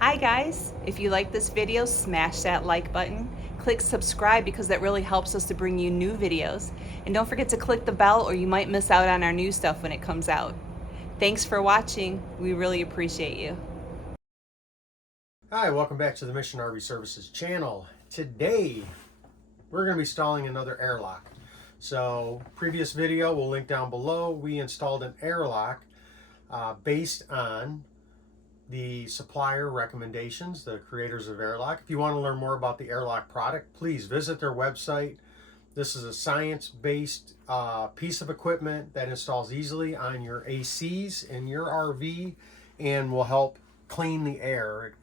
Hi guys, if you like this video, smash that like button. Click subscribe because that really helps us to bring you new videos. And don't forget to click the bell or you might miss out on our new stuff when it comes out. Thanks for watching. We really appreciate you. Hi, welcome back to the Mission RV Services channel. Today, we're going to be installing another AIRLOCK. So, previous video, we'll link down below. We installed an AIRLOCK based on the supplier recommendations, the creators of AIRLOCK. If you want to learn more about the AIRLOCK product, please visit their website. This is a science-based piece of equipment that installs easily on your ACs in your RV and will help clean the air. It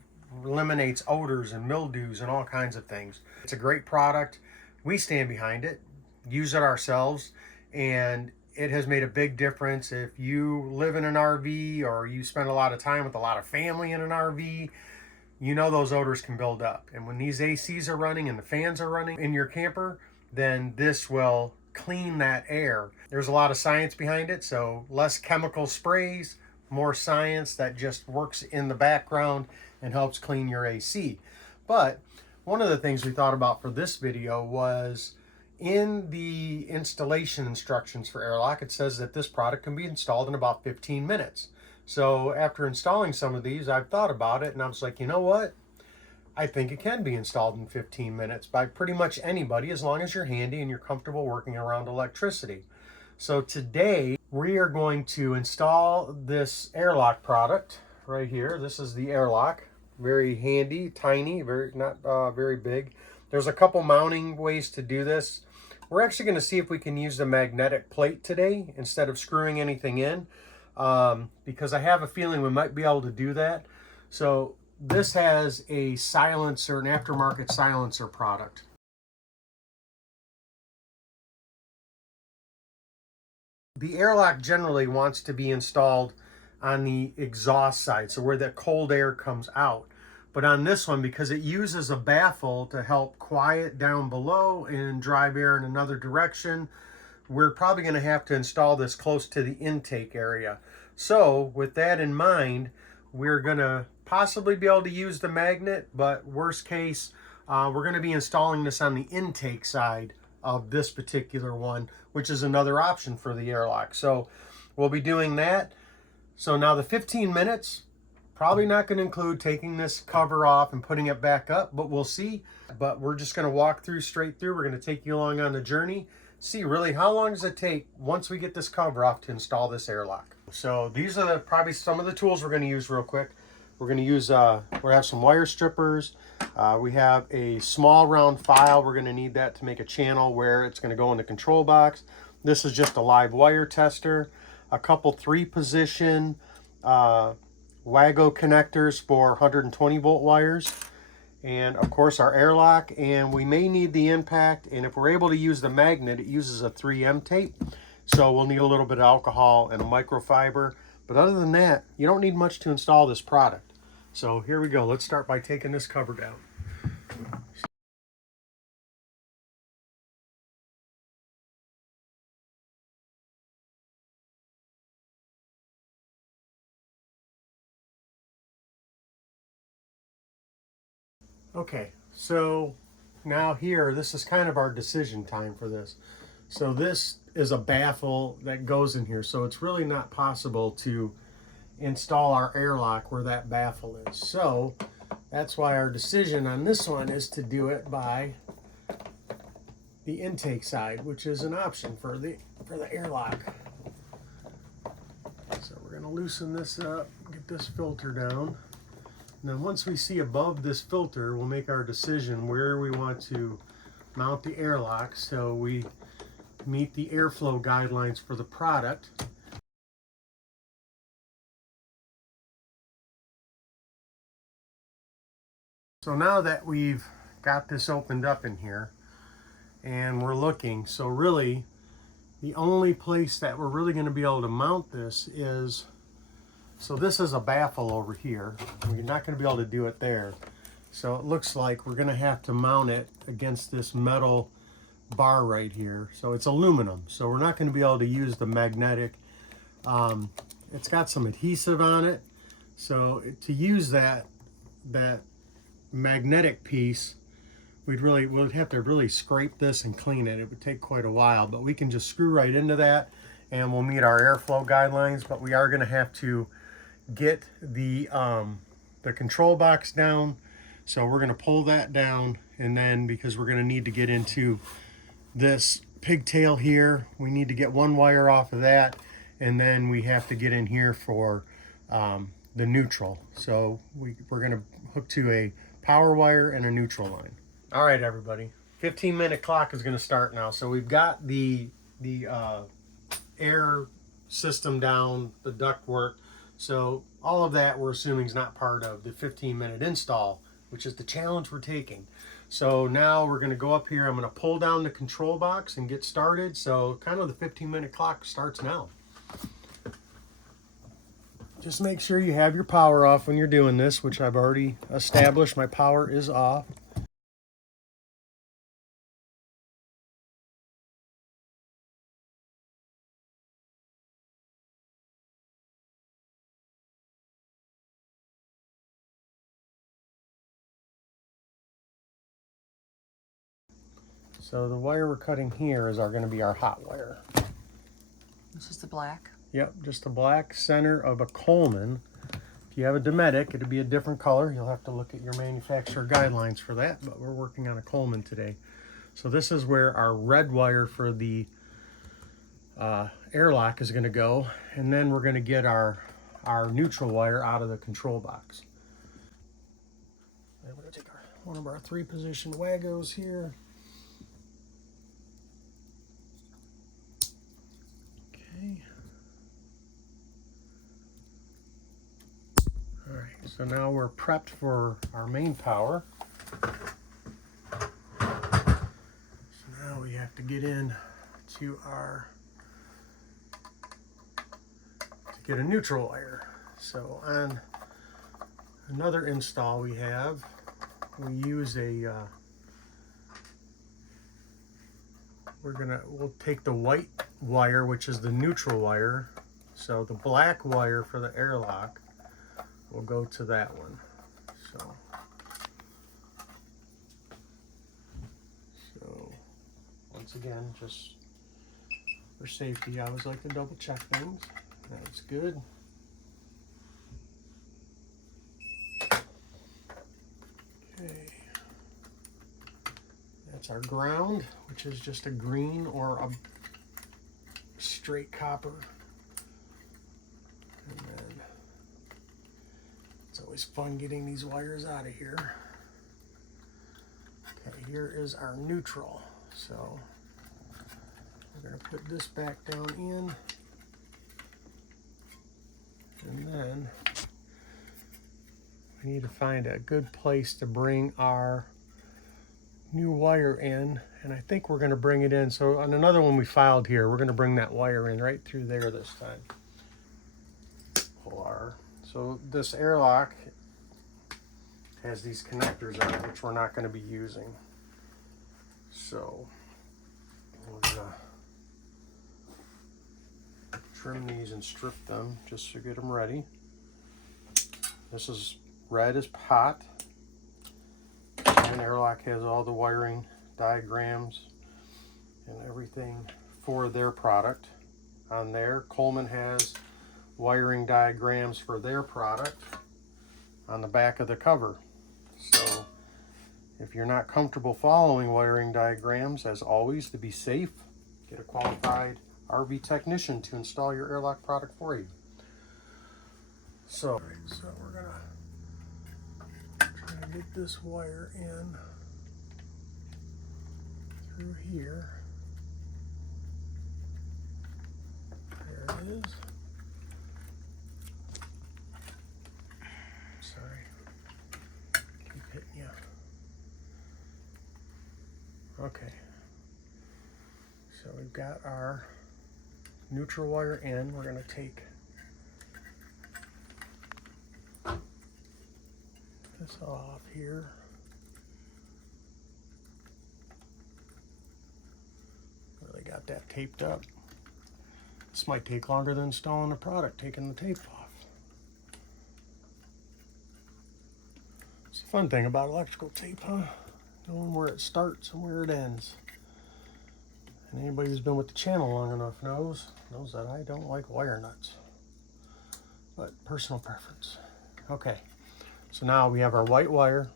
eliminates odors and mildews and all kinds of things. It's a great product. We stand behind it, use it ourselves, and it has made a big difference. If you live in an RV or you spend a lot of time with a lot of family in an RV, you know those odors can build up. And when these ACs are running and the fans are running in your camper, then this will clean that air. There's a lot of science behind it, so less chemical sprays, more science that just works in the background and helps clean your AC. But one of the things we thought about for this video was in the installation instructions for AIRLOCK, it says that this product can be installed in about 15 minutes. So after installing some of these, I've thought about it and I was like, you know what? I think it can be installed in 15 minutes by pretty much anybody as long as you're handy and you're comfortable working around electricity. So today we are going to install this AIRLOCK product right here. This is the AIRLOCK. Very handy, tiny, not very big. There's a couple mounting ways to do this. We're actually going to see if we can use the magnetic plate today instead of screwing anything in, because I have a feeling we might be able to do that. So this has a silencer, an aftermarket silencer product. The AIRLOCK generally wants to be installed on the exhaust side, so where the cold air comes out. But on this one, because it uses a baffle to help quiet down below and drive air in another direction, we're probably going to have to install this close to the intake area. So with that in mind, we're going to possibly be able to use the magnet, but worst case, we're going to be installing this on the intake side of this particular one, which is another option for the AIRLOCK. So we'll be doing that. So now the 15 minutes, probably not going to include taking this cover off and putting it back up, but we'll see. But we're just going to walk straight through. We're going to take you along on the journey. See really how long does it take once we get this cover off to install this AIRLOCK. So these are probably some of the tools we're going to use real quick. We're going to use, we have some wire strippers. We have a small round file. We're going to need that to make a channel where it's going to go in the control box. This is just a live wire tester. A couple 3-position WAGO connectors for 120 volt wires, and of course our AIRLOCK, and we may need the impact, and if we're able to use the magnet, it uses a 3M tape, so we'll need a little bit of alcohol and a microfiber. But other than that, you don't need much to install this product. So here we go. Let's start by taking this cover down. Okay, so now here, this is kind of our decision time for this. So this is a baffle that goes in here, so it's really not possible to install our AIRLOCK where that baffle is. So that's why our decision on this one is to do it by the intake side, which is an option for the AIRLOCK. So we're going to loosen this up, get this filter down. And then once we see above this filter, we'll make our decision where we want to mount the AIRLOCK so we meet the airflow guidelines for the product. So now that we've got this opened up in here and we're looking, so really the only place that we're really going to be able to mount this is, so this is a baffle over here. We're not going to be able to do it there. So it looks like we're going to have to mount it against this metal bar right here. So it's aluminum, so we're not going to be able to use the magnetic. It's got some adhesive on it, so to use that magnetic piece, we'd have to really scrape this and clean it. It would take quite a while, but we can just screw right into that and we'll meet our airflow guidelines. But we are going to have to get the control box down, so we're going to pull that down, and then because we're going to need to get into this pigtail here, we need to get one wire off of that, and then we have to get in here for the neutral. So we're going to hook to a power wire and a neutral line. All right, everybody, 15-minute clock is going to start now. So we've got the air system down, the duct work. So all of that we're assuming is not part of the 15-minute install, which is the challenge we're taking. So now we're going to go up here. I'm going to pull down the control box and get started. So kind of the 15-minute clock starts now. Just make sure you have your power off when you're doing this, which I've already established. My power is off. So the wire we're cutting here is going to be our hot wire. This is the black. Yep, just a black center of a Coleman. If you have a Dometic, it'd be a different color. You'll have to look at your manufacturer guidelines for that, but we're working on a Coleman today. So this is where our red wire for the airlock is going to go, and then we're going to get our neutral wire out of the control box. And we're going to take one of our 3-position Wagos here. Okay. All right, so now we're prepped for our main power. So now we have to get in to get a neutral wire. So on another install we use a we'll take the white wire, which is the neutral wire. So the black wire for the airlock will go to that one. So once again, just for safety, I always like to double check things. That's good. Okay. That's our ground, which is just a green or a straight copper. And then it's always fun getting these wires out of here. Okay, here is our neutral. So we're going to put this back down in. And then we need to find a good place to bring our new wire in, and I think we're going to bring it in. So on another one we filed here, we're going to bring that wire in right through there this time. So this airlock has these connectors on it, which we're not going to be using. So we're going to trim these and strip them just to get them ready. This is red is hot. And AIRLOCK has all the wiring diagrams and everything for their product on there. Coleman has wiring diagrams for their product on the back of the cover. So if you're not comfortable following wiring diagrams, as always, to be safe, get a qualified RV technician to install your AIRLOCK product for you. So we're gonna try to get this wire in through here. There it is. Sorry, keep hitting you. Okay, so we've got our neutral wire in. We're going to take this off here. got that taped up. This might take longer than installing the product, taking the tape off. It's the fun thing about electrical tape, huh? Knowing where it starts and where it ends. And anybody who's been with the channel long enough knows that I don't like wire nuts. But personal preference. Okay, so now we have our white wire.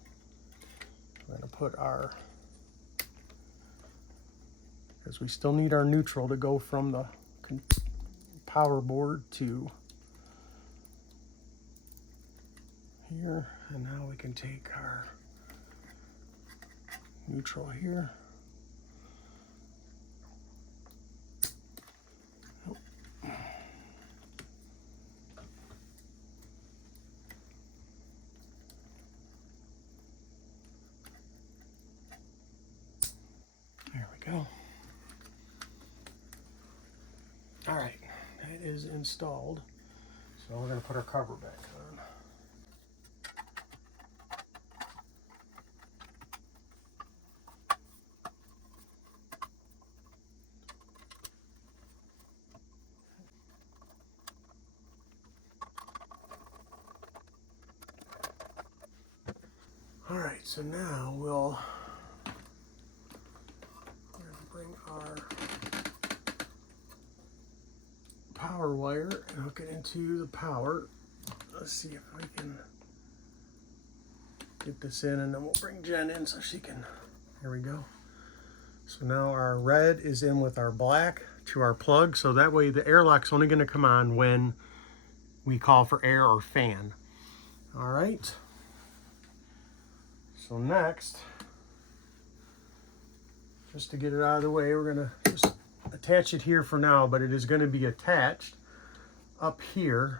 We're going to put our, because we still need our neutral to go from the power board to here. And now we can take our neutral here. There we go. All right, that is installed. So we're going to put our cover back on. All right, so now we're going to bring our power wire and hook it into the power. Let's see if we can get this in, and then we'll bring Jen in so she can, here we go. So now our red is in with our black to our plug, so that way the AIRLOCK's only going to come on when we call for air or fan. All right. So next, just to get it out of the way, we're going to just attach it here for now, but it is going to be attached up here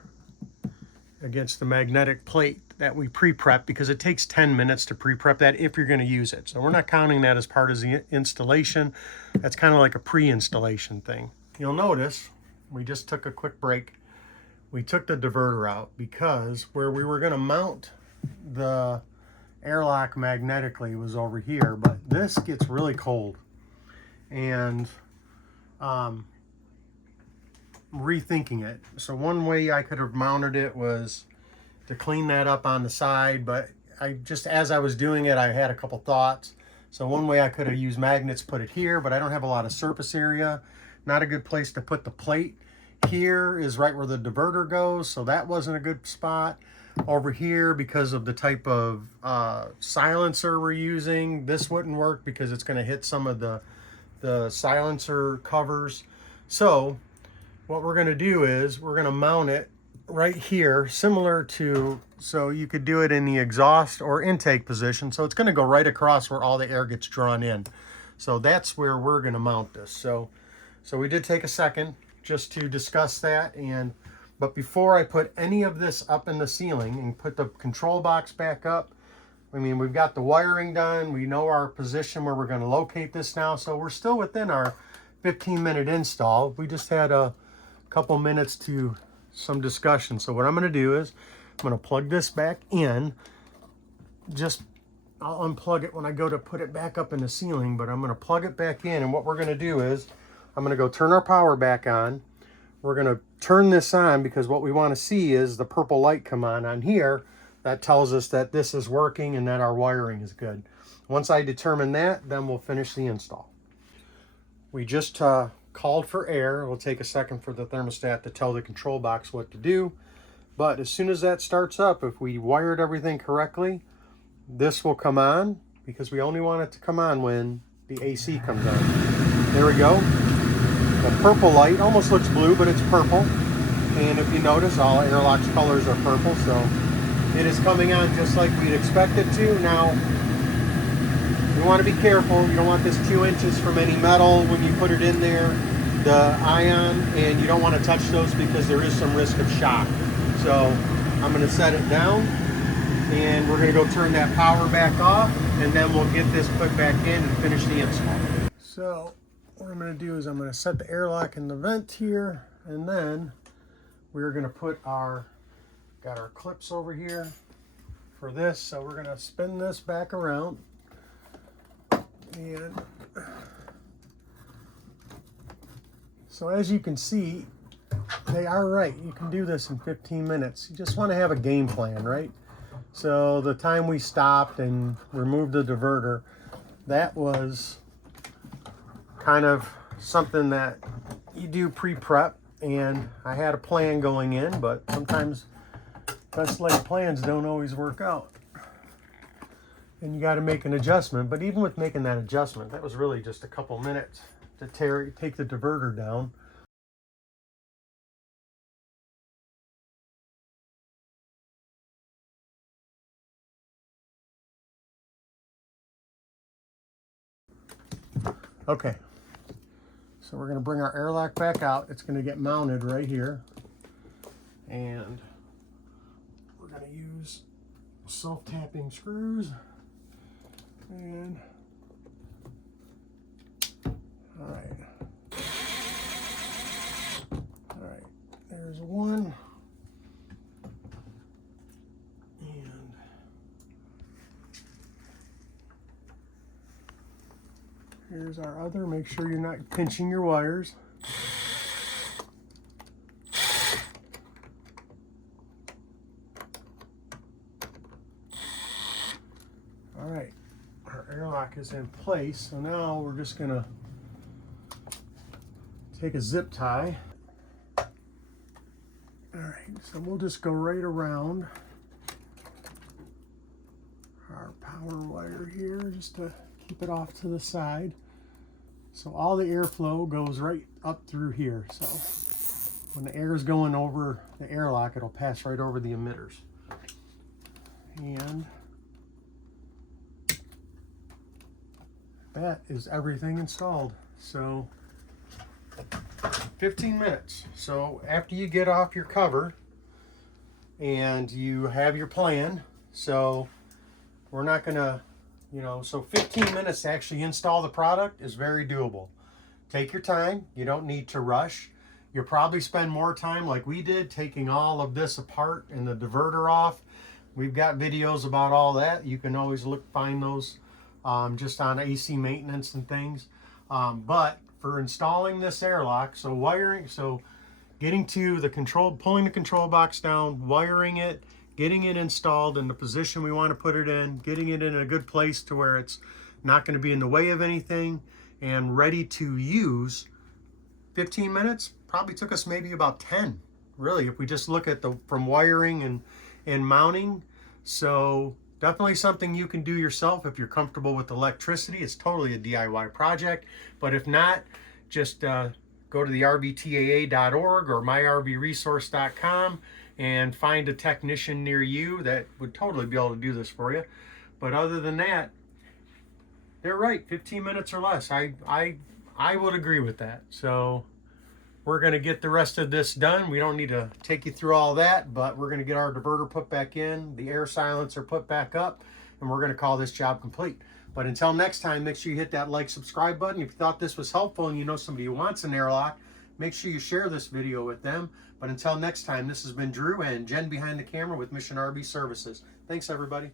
against the magnetic plate that we pre-prep, because it takes 10 minutes to pre-prep that if you're going to use it. So we're not counting that as part of the installation. That's kind of like a pre-installation thing. You'll notice we just took a quick break. We took the diverter out because where we were going to mount the AIRLOCK magnetically was over here, but this gets really cold, and rethinking it. So one way I could have mounted it was to clean that up on the side, but I just, as I was doing it, I had a couple thoughts. So one way I could have used magnets, put it here, but I don't have a lot of surface area. Not a good place to put the plate. Here is right where the diverter goes, so that wasn't a good spot. Over here, because of the type of silencer we're using, this wouldn't work because it's going to hit some of the silencer covers. So what we're going to do is we're going to mount it right here, similar to, so you could do it in the exhaust or intake position. So it's going to go right across where all the air gets drawn in. So that's where we're going to mount this. So we did take a second just to discuss that, but before I put any of this up in the ceiling and put the control box back up, I mean, we've got the wiring done. We know our position where we're going to locate this now. So we're still within our 15-minute install. We just had a couple minutes to some discussion. So what I'm going to do is I'm going to plug this back in. I'll unplug it when I go to put it back up in the ceiling, but I'm going to plug it back in. And what we're going to do is I'm going to go turn our power back on. We're going to turn this on because what we want to see is the purple light come on here. That tells us that this is working and that our wiring is good. Once I determine that, then we'll finish the install. We just called for air. It'll take a second for the thermostat to tell the control box what to do. But as soon as that starts up, if we wired everything correctly, this will come on, because we only want it to come on when the AC comes on. There we go. The purple light almost looks blue, but it's purple. And if you notice, all AIRLOCK's colors are purple, so it is coming on just like we'd expect it to. Now, you want to be careful. You don't want this 2 inches from any metal when you put it in there, the ion, and you don't want to touch those because there is some risk of shock. So I'm going to set it down, and we're going to go turn that power back off, and then we'll get this put back in and finish the install. So what I'm going to do is I'm going to set the AIRLOCK in the vent here, and then we're going to put got our clips over here for this. So we're going to spin this back around, and So as you can see, they are right. You can do this in 15 minutes. You just want to have a game plan, right? So the time we stopped and removed the diverter, that was kind of something that you do pre-prep, and I had a plan going in, but sometimes best laid plans don't always work out. And you got to make an adjustment. But even with making that adjustment, that was really just a couple minutes to take the diverter down. Okay, so we're going to bring our airlock back out. It's going to get mounted right here, and we're going to use self-tapping screws. And all right, there's one, and here's our other. Make sure you're not pinching your wires. All right, our airlock is in place. So now we're just gonna take a zip tie. All right, so we'll just go right around our power wire here just to keep it off to the side. So all the airflow goes right up through here. So when the air is going over the airlock, it'll pass right over the emitters. And that is everything installed. So 15 minutes. So after you get off your cover and you have your plan, so we're not gonna, so 15 minutes to actually install the product is very doable. Take your time. You don't need to rush. You'll probably spend more time like we did taking all of this apart and the diverter off. We've got videos about all that. You can always find those just on AC maintenance and things. But for installing this airlock, so wiring, so getting to the control, pulling the control box down, wiring it, getting it installed in the position we want to put it in, getting it in a good place to where it's not going to be in the way of anything and ready to use. 15 minutes probably took us maybe about 10, really, if we just look at from wiring and mounting. So definitely something you can do yourself if you're comfortable with electricity. It's totally a DIY project, but if not, just go to the rbtaa.org or myrvresource.com and find a technician near you that would totally be able to do this for you. But other than that, they're right, 15 minutes or less. I would agree with that. So we're going to get the rest of this done. We don't need to take you through all that, but we're going to get our diverter put back in, the air silencer put back up, and we're going to call this job complete. But until next time, make sure you hit that like, subscribe button. If you thought this was helpful and you know somebody who wants an airlock, make sure you share this video with them. But until next time, this has been Drew and Jen behind the camera with Mission RV Services. Thanks, everybody.